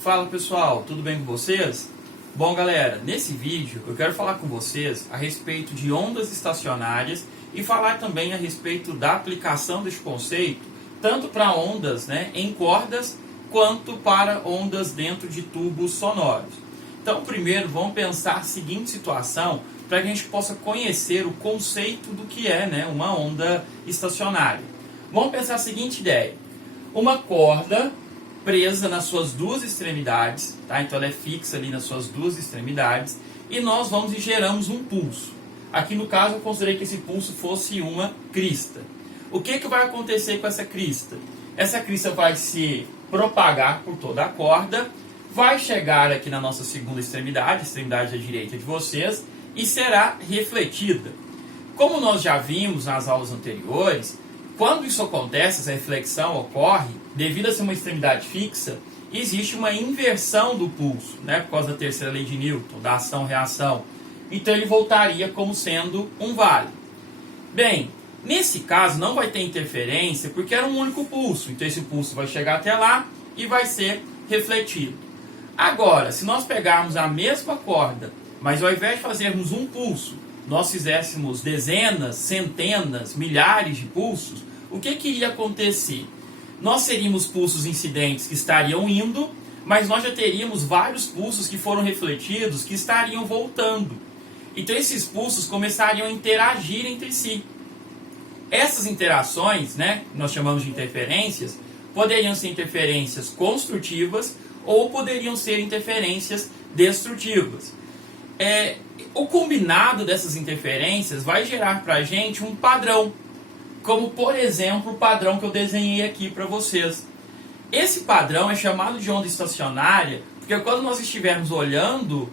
Fala pessoal, tudo bem com vocês? Bom galera, nesse vídeo eu quero falar com vocês a respeito de ondas estacionárias e falar também a respeito da aplicação desse conceito tanto para ondas em cordas quanto para ondas dentro de tubos sonoros. Então primeiro vamos pensar a seguinte situação para que a gente possa conhecer o conceito do que é uma onda estacionária. Vamos pensar a seguinte ideia: uma corda presa nas suas duas extremidades, tá? Então ela é fixa ali nas suas duas extremidades e nós vamos e geramos um pulso. Aqui no caso eu considerei que esse pulso fosse uma crista. O que vai acontecer com essa crista? Essa crista vai se propagar por toda a corda, vai chegar aqui na nossa segunda extremidade, extremidade da direita de vocês, e será refletida. Como nós já vimos nas aulas anteriores, quando isso acontece, essa reflexão ocorre, devido a ser uma extremidade fixa, existe uma inversão do pulso, por causa da terceira lei de Newton, da ação-reação. Então ele voltaria como sendo um vale. Bem, nesse caso não vai ter interferência porque era um único pulso. Então esse pulso vai chegar até lá e vai ser refletido. Agora, se nós pegarmos a mesma corda, mas ao invés de fazermos um pulso, nós fizéssemos dezenas, centenas, milhares de pulsos, o que iria acontecer? Nós teríamos pulsos incidentes que estariam indo, mas nós já teríamos vários pulsos que foram refletidos que estariam voltando. Então esses pulsos começariam a interagir entre si. Essas interações, nós chamamos de interferências, poderiam ser interferências construtivas ou poderiam ser interferências destrutivas. O combinado dessas interferências vai gerar para a gente um padrão, como por exemplo o padrão que eu desenhei aqui para vocês. Esse padrão é chamado de onda estacionária porque quando nós estivermos olhando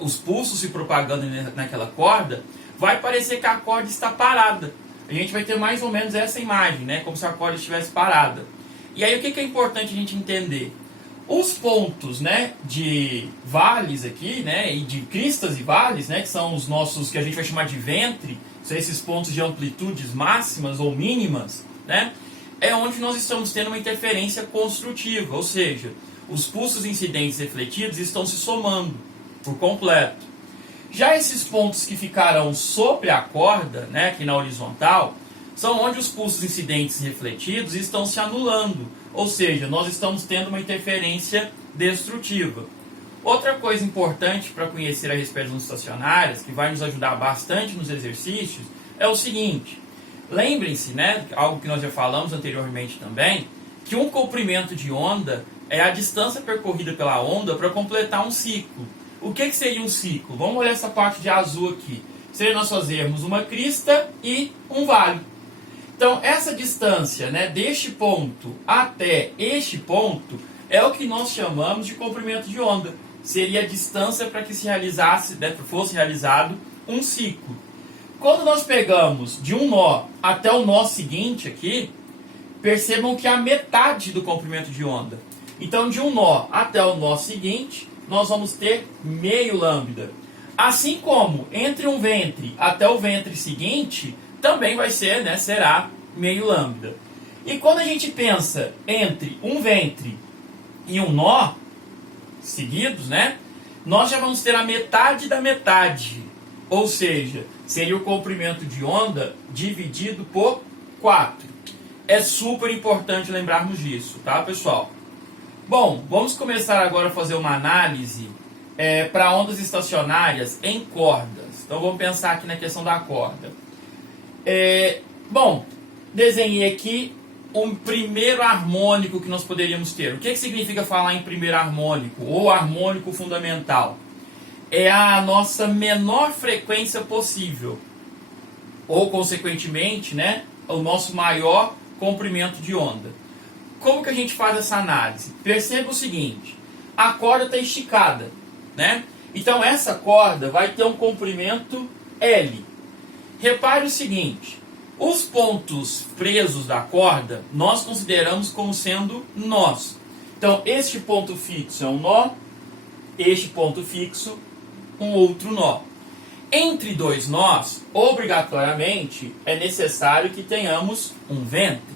os pulsos se propagando naquela corda, vai parecer que a corda está parada. A gente vai ter mais ou menos essa imagem, como se a corda estivesse parada. E aí o que é importante a gente entender? Os pontos de vales aqui, e de cristas e vales, que são os nossos, que a gente vai chamar de ventre, são esses pontos de amplitudes máximas ou mínimas, é onde nós estamos tendo uma interferência construtiva, ou seja, os pulsos incidentes refletidos estão se somando por completo. Já esses pontos que ficarão sobre a corda, aqui na horizontal, são onde os pulsos incidentes refletidos estão se anulando, ou seja, nós estamos tendo uma interferência destrutiva. Outra coisa importante para conhecer a respeito das ondas estacionárias, que vai nos ajudar bastante nos exercícios, é o seguinte: lembrem-se, algo que nós já falamos anteriormente também, que um comprimento de onda é a distância percorrida pela onda para completar um ciclo. O que seria um ciclo? Vamos olhar essa parte de azul aqui. Seria nós fazermos uma crista e um vale. Então, essa distância deste ponto até este ponto é o que nós chamamos de comprimento de onda. Seria a distância para que se realizasse, fosse realizado um ciclo. Quando nós pegamos de um nó até o nó seguinte aqui, percebam que é a metade do comprimento de onda. Então, de um nó até o nó seguinte, nós vamos ter meio lambda. Assim como entre um ventre até o ventre seguinte, também vai ser, será meio lambda. E quando a gente pensa entre um ventre e um nó seguidos, nós já vamos ter a metade da metade. Ou seja, seria o comprimento de onda dividido por 4. É super importante lembrarmos disso, tá, pessoal? Bom, vamos começar agora a fazer uma análise para ondas estacionárias em cordas. Então vamos pensar aqui na questão da corda. Bom, desenhei aqui um primeiro harmônico que nós poderíamos ter. O que significa falar em primeiro harmônico ou harmônico fundamental? É a nossa menor frequência possível, ou consequentemente, o nosso maior comprimento de onda. Como que a gente faz essa análise? Perceba o seguinte: a corda está esticada, Então essa corda vai ter um comprimento L. Repare o seguinte: os pontos presos da corda nós consideramos como sendo nós. Então este ponto fixo é um nó, este ponto fixo um outro nó. Entre dois nós, obrigatoriamente, é necessário que tenhamos um ventre.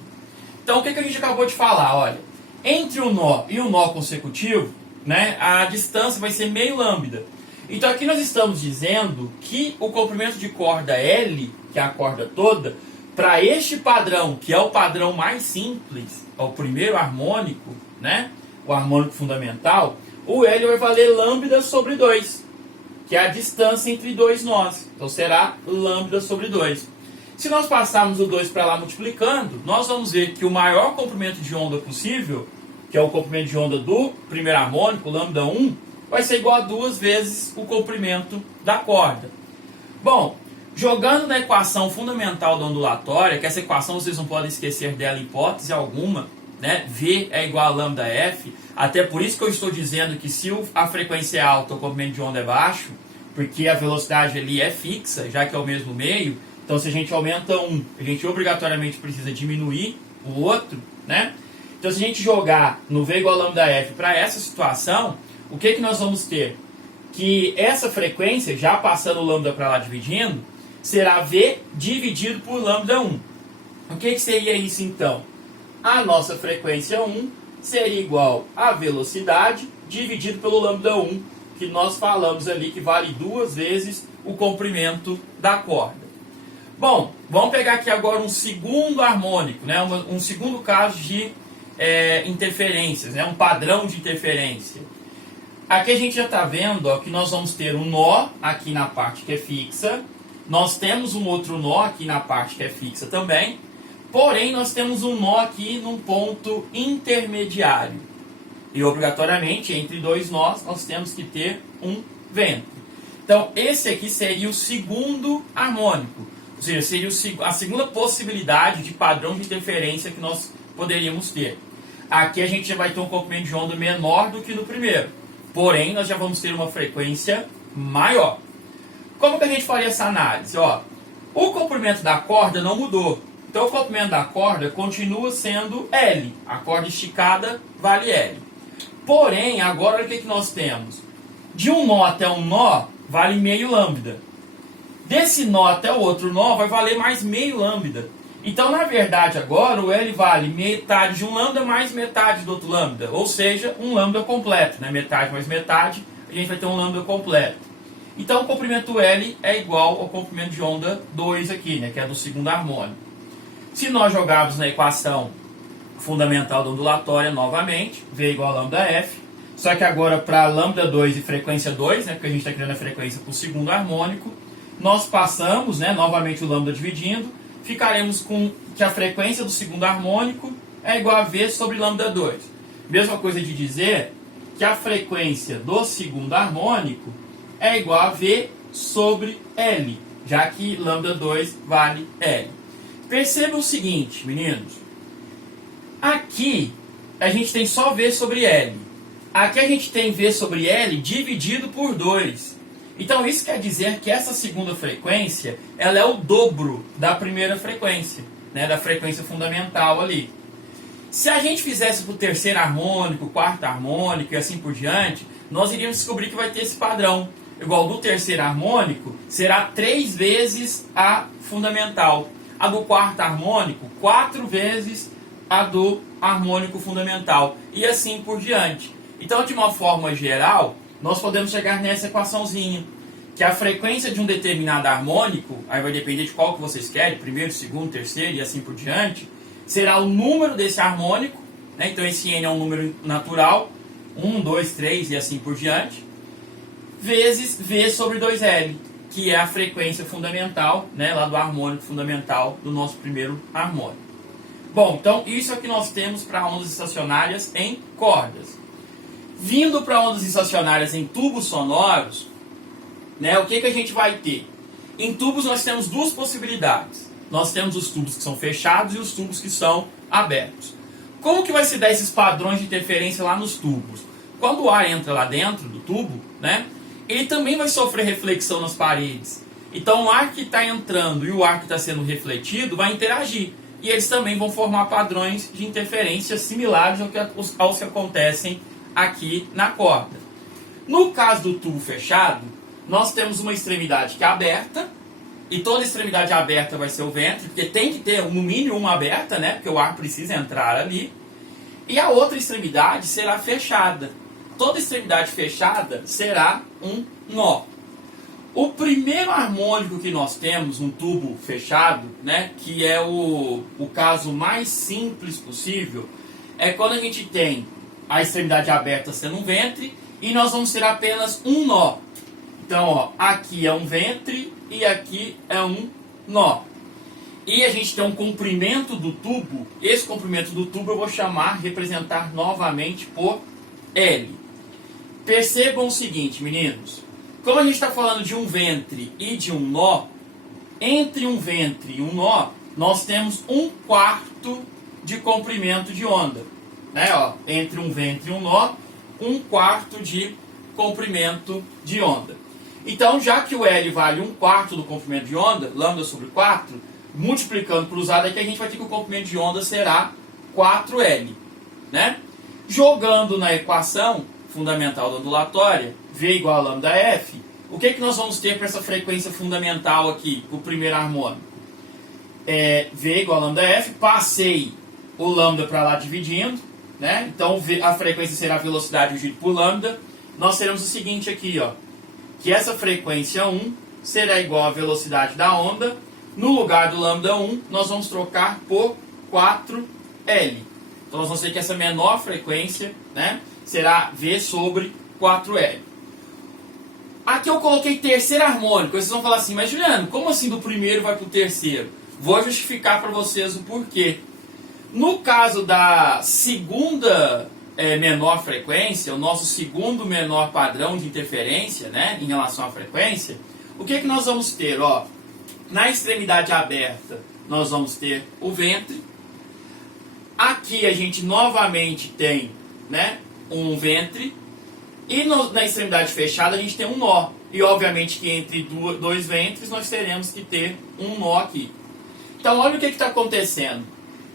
Então o que a gente acabou de falar? Olha, Entre um nó e um nó consecutivo, né, a distância vai ser meio lambda. Então aqui nós estamos dizendo que o comprimento de corda L, que é a corda toda, para este padrão, que é o padrão mais simples, é o primeiro harmônico, né, o harmônico fundamental, o L vai valer lambda sobre 2, que é a distância entre dois nós. Então será lambda sobre 2. Se nós passarmos o 2 para lá multiplicando, nós vamos ver que o maior comprimento de onda possível, que é o comprimento de onda do primeiro harmônico, lambda 1, vai ser igual a 2 vezes o comprimento da corda. Bom, jogando na equação fundamental da ondulatória, que essa equação vocês não podem esquecer dela em hipótese alguma, né? V é igual a lambda F, até por isso que eu estou dizendo que se a frequência é alta, o comprimento de onda é baixo, porque a velocidade ali é fixa, já que é o mesmo meio. Então, se a gente aumenta um, a gente obrigatoriamente precisa diminuir o outro, né? Então, se a gente jogar no V igual a lambda F para essa situação, o que nós vamos ter? Que essa frequência, já passando o lambda para lá dividindo, será V dividido por lambda 1. O que seria isso, então? A nossa frequência 1 seria igual a velocidade dividido pelo lambda 1, que nós falamos ali que vale 2 vezes o comprimento da corda. Bom, vamos pegar aqui agora um segundo harmônico, né? Um segundo caso de interferências, né? Um padrão de interferência. Aqui a gente já está vendo, ó, que nós vamos ter um nó aqui na parte que é fixa, nós temos um outro nó aqui na parte que é fixa também, porém nós temos um nó aqui num ponto intermediário. E obrigatoriamente, entre dois nós, nós temos que ter um ventre. Então, esse aqui seria o segundo harmônico. Ou seja, seria a segunda possibilidade de padrão de interferência que nós poderíamos ter. Aqui a gente já vai ter um comprimento de onda menor do que no primeiro. Porém, nós já vamos ter uma frequência maior. Como que a gente faria essa análise? Ó, o comprimento da corda não mudou. Então, o comprimento da corda continua sendo L. A corda esticada vale L. Porém, agora o que nós temos? De um nó até um nó, vale meio lambda. Desse nó até o outro nó, vai valer mais meio lambda. Então, na verdade, agora o L vale metade de um lambda mais metade do outro lambda. Ou seja, um lambda completo. Né? Metade mais metade, a gente vai ter um lambda completo. Então, o comprimento L é igual ao comprimento de onda 2 aqui, né? Que é do segundo harmônico. Se nós jogarmos na equação fundamental da ondulatória novamente, V igual a lambda F, só que agora para lambda 2 e frequência 2, né? Porque a gente está criando a frequência para o segundo harmônico, nós passamos, né, novamente o lambda dividindo, ficaremos com que a frequência do segundo harmônico é igual a V sobre lambda 2. Mesma coisa de dizer que a frequência do segundo harmônico é igual a V sobre L, já que lambda 2 vale L. Percebam o seguinte, meninos. Aqui a gente tem só V sobre L. Aqui a gente tem V sobre L dividido por 2. Então isso quer dizer que essa segunda frequência, ela é o dobro da primeira frequência, né, da frequência fundamental ali. Se a gente fizesse para o terceiro harmônico, quarto harmônico e assim por diante, nós iríamos descobrir que vai ter esse padrão. Igual do terceiro harmônico, será 3 vezes a fundamental. A do quarto harmônico, 4 vezes a do harmônico fundamental. E assim por diante. Então, de uma forma geral, nós podemos chegar nessa equaçãozinha, que a frequência de um determinado harmônico, aí vai depender de qual que vocês querem, primeiro, segundo, terceiro e assim por diante, será o número desse harmônico, né? Então esse N é um número natural, 1, 2, 3 e assim por diante, vezes V sobre 2L, que é a frequência fundamental, né, lá do harmônico fundamental do nosso primeiro harmônico. Bom, então isso é o que nós temos para ondas estacionárias em cordas. Vindo para ondas estacionárias em tubos sonoros, né, o que a gente vai ter? Em tubos nós temos duas possibilidades. Nós temos os tubos que são fechados e os tubos que são abertos. Como que vai se dar esses padrões de interferência lá nos tubos? Quando o ar entra lá dentro do tubo, né, ele também vai sofrer reflexão nas paredes. Então o ar que está entrando e o ar que está sendo refletido vai interagir. E eles também vão formar padrões de interferência similares aos que acontecem aqui na corda. No caso do tubo fechado, nós temos uma extremidade que é aberta, e toda extremidade aberta vai ser o ventre, porque tem que ter no mínimo uma aberta, né, porque o ar precisa entrar ali. E a outra extremidade será fechada. Toda extremidade fechada será um nó. O primeiro harmônico que nós temos, um tubo fechado, né, que é o caso mais simples possível, é quando a gente tem a extremidade aberta sendo um ventre e nós vamos ter apenas um nó. Então, ó, aqui é um ventre e aqui é um nó. E a gente tem um comprimento do tubo. Esse comprimento do tubo eu vou representar novamente por L. Percebam o seguinte, meninos. Como a gente está falando de um ventre e de um nó, entre um ventre e um nó, nós temos 1/4 de comprimento de onda. Né? Ó, entre um ventre e um nó, 1/4 de comprimento de onda. Então, já que o L vale 1/4 do comprimento de onda, lambda sobre 4, multiplicando cruzado aqui, a gente vai ter que o comprimento de onda será 4L. Né? Jogando na equação fundamental da ondulatória, V igual a lambda F, o que nós vamos ter para essa frequência fundamental aqui, o primeiro harmônico? V igual a lambda F, passei o lambda para lá dividindo, né? Então a frequência será a velocidade dividido por lambda. Nós teremos o seguinte aqui, ó, que essa frequência 1 será igual à velocidade da onda. No lugar do lambda 1, nós vamos trocar por 4L. Então nós vamos ter que essa menor frequência, né, será V sobre 4L. Aqui eu coloquei terceiro harmônico. Vocês vão falar assim, mas Juliano, como assim do primeiro vai para o terceiro? Vou justificar para vocês o porquê. No caso da segunda menor frequência, o nosso segundo menor padrão de interferência, né, em relação à frequência, o que nós vamos ter? Ó, na extremidade aberta, nós vamos ter o ventre. Aqui a gente novamente tem, né, um ventre. E na extremidade fechada a gente tem um nó. E obviamente que entre dois ventres nós teremos que ter um nó aqui. Então olha o que está acontecendo.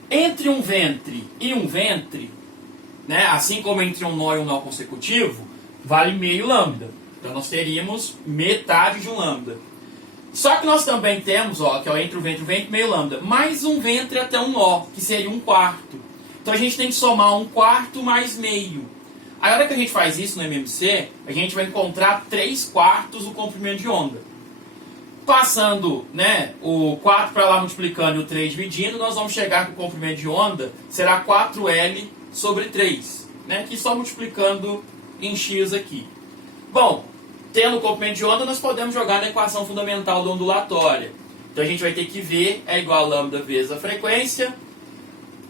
Entre um ventre e um ventre, né, assim como entre um nó e um nó consecutivo, vale meio lambda. Então nós teríamos metade de um lambda. Só que nós também temos, ó, que é entre o ventre e o ventre, meio lambda. Mais um ventre até um nó, que seria 1/4. Então a gente tem que somar 1/4 mais meio. A hora que a gente faz isso no MMC, a gente vai encontrar 3/4 do comprimento de onda. Passando, né, o 4 para lá multiplicando e o 3 dividindo, nós vamos chegar que o comprimento de onda será 4L sobre 3. Né, aqui só multiplicando em x aqui. Bom, tendo o comprimento de onda, nós podemos jogar na equação fundamental da ondulatória. Então a gente vai ter que V é igual a lambda vezes a frequência.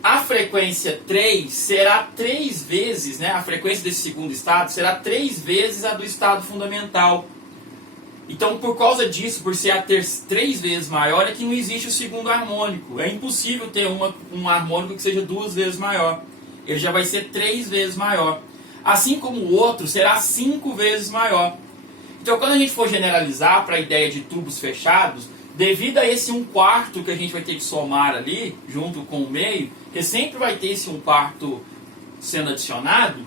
A frequência 3 será 3 vezes, né, a frequência desse segundo estado será 3 vezes a do estado fundamental. Então, por causa disso, por ser a 3 vezes maior, é que não existe o segundo harmônico. É impossível ter um harmônico que seja 2 vezes maior. Ele já vai ser 3 vezes maior. Assim como o outro será 5 vezes maior. Então, quando a gente for generalizar para a ideia de tubos fechados, devido a esse 1/4 que a gente vai ter que somar ali, junto com o meio, que sempre vai ter esse 1/4 sendo adicionado,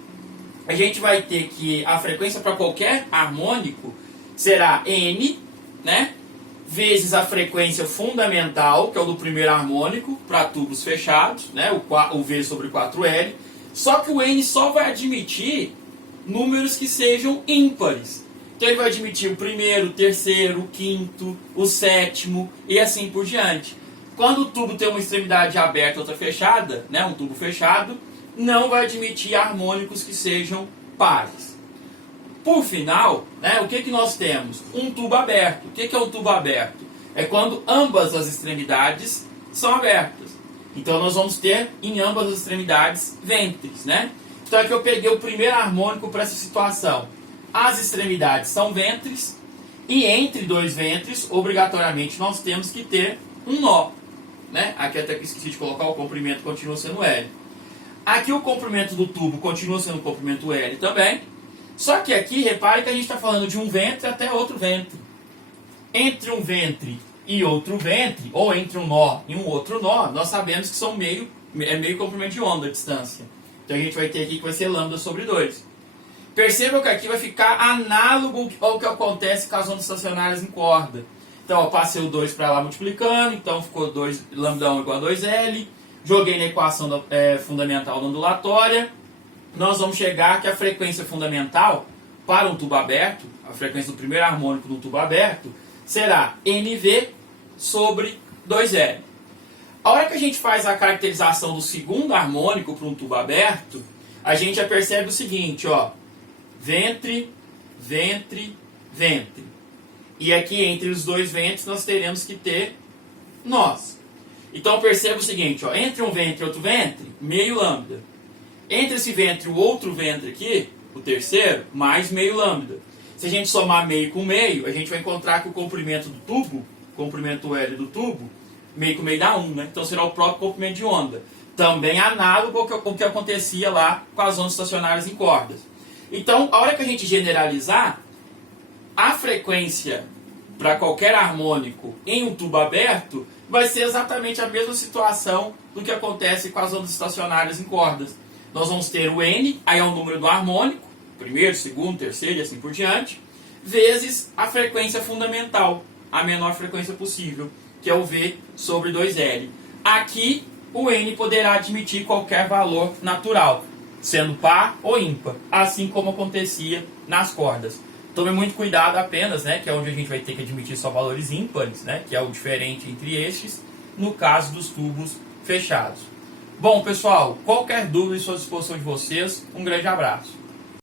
a gente vai ter que a frequência para qualquer harmônico será N, né, vezes a frequência fundamental, que é o do primeiro harmônico, para tubos fechados, né, o V sobre 4L, só que o N só vai admitir números que sejam ímpares. Então ele vai admitir o primeiro, o terceiro, o quinto, o sétimo e assim por diante. Quando o tubo tem uma extremidade aberta e outra fechada, né, um tubo fechado, não vai admitir harmônicos que sejam pares. Por final, né, o que nós temos? Um tubo aberto. O que é um tubo aberto? É quando ambas as extremidades são abertas. Então nós vamos ter em ambas as extremidades ventres. Né? Então aqui eu peguei o primeiro harmônico para essa situação. As extremidades são ventres e entre dois ventres, obrigatoriamente, nós temos que ter um nó. Né? Aqui até que esqueci de colocar, o comprimento continua sendo L. Aqui o comprimento do tubo continua sendo o comprimento L também. Só que aqui, repare que a gente está falando de um ventre até outro ventre. Entre um ventre e outro ventre, ou entre um nó e um outro nó, nós sabemos que são meio comprimento de onda a distância. Então a gente vai ter aqui que vai ser lambda sobre 2. Percebam que aqui vai ficar análogo ao que acontece com as ondas estacionárias em corda. Então eu passei o 2 para lá multiplicando, então ficou 2, lambda 1 igual a 2L, joguei na equação fundamental da ondulatória, nós vamos chegar que a frequência fundamental para um tubo aberto, a frequência do primeiro harmônico do tubo aberto, será NV sobre 2L. A hora que a gente faz a caracterização do segundo harmônico para um tubo aberto, a gente já percebe o seguinte, ó, ventre, ventre, ventre. E aqui entre os dois ventres nós teremos que ter nós. Então perceba o seguinte, ó, entre um ventre e outro ventre, meio lambda. Entre esse ventre e o outro ventre aqui, o terceiro, mais meio lambda. Se a gente somar meio com meio, a gente vai encontrar que o comprimento do tubo, comprimento L do tubo, meio com meio dá 1, né? Então será o próprio comprimento de onda. Também análogo ao que acontecia lá com as ondas estacionárias em cordas. Então, a hora que a gente generalizar, a frequência para qualquer harmônico em um tubo aberto vai ser exatamente a mesma situação do que acontece com as ondas estacionárias em cordas. Nós vamos ter o N, aí é o número do harmônico, primeiro, segundo, terceiro e assim por diante, vezes a frequência fundamental, a menor frequência possível, que é o V sobre 2L. Aqui, o N poderá admitir qualquer valor natural, sendo par ou ímpar, assim como acontecia nas cordas. Tome muito cuidado apenas, né, que é onde a gente vai ter que admitir só valores ímpares, né, que é o diferente entre estes, no caso dos tubos fechados. Bom, pessoal, qualquer dúvida estou à disposição de vocês. Um grande abraço.